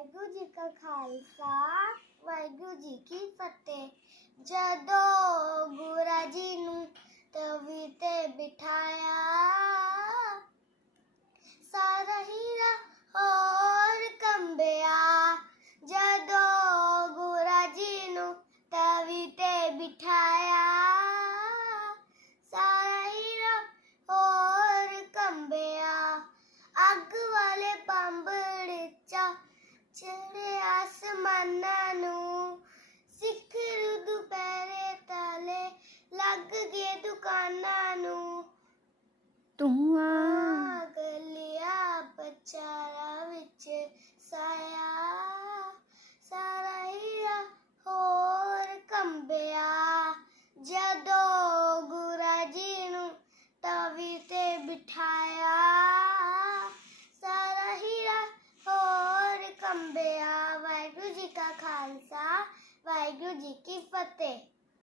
ਵਾਹਿਗੁਰੂ ਜੀ ਕਾ ਖਾਲਸਾ ਵਾਹਿਗੁਰੂ ਜੀ ਕੀ ਫਤਿਹ। ਜਦੋਂ ਗੁਰੂ ਜੀ ਨੂੰ ਤਵੀ ਤੇ ਬਿਠਾਇਆ, ਸਾਰਾ ਹੀਰਾ ਹੋਰ ਕੰਬਿਆ। ਜਦੋਂ ਗੁਰੂ ਜੀ ਨੂੰ ਤਵੀ ਤੇ ਬਿਠਾਇਆ, ਸਾਰਾ ਹੀਰਾ ਹੋਰ ਕੰਬਿਆ। ਅੱਗ ਵਾਲੇ ਬੰਬੜ ਚੜ੍ਹੇ ਆਸਮਾਨਾਂ ਨੂੰ, ਸਿਖਰ ਦੁਪਹਿਰੇ ਤਾਲੇ ਲੱਗ ਗਏ ਦੁਕਾਨਾਂ ਨੂੰ। ਧੂਆਂ ਗਲਿਆ ਬਜ਼ਾਰਾਂ ਵਿੱਚ ਸਾਇਆ, ਸਾਰਾ ਹੀਰਾ ਹੋਰ ਕੰਬਿਆ। ਜਦੋਂ ਗੁਰੂ ਜੀ ਨੂੰ ਤਵੀ ਤੇ ਬਿਠਾਇਆ, ਸਾਰਾ ਹੀਰਾ ਹੋਰ ਕੰਬਿਆ। ਵਾਹਿਗੁਰੂ ਜੀ ਕਾ ਖਾਲਸਾ ਵਾਹਿਗੁਰੂ ਜੀ ਕੀ ਫਤਿਹ।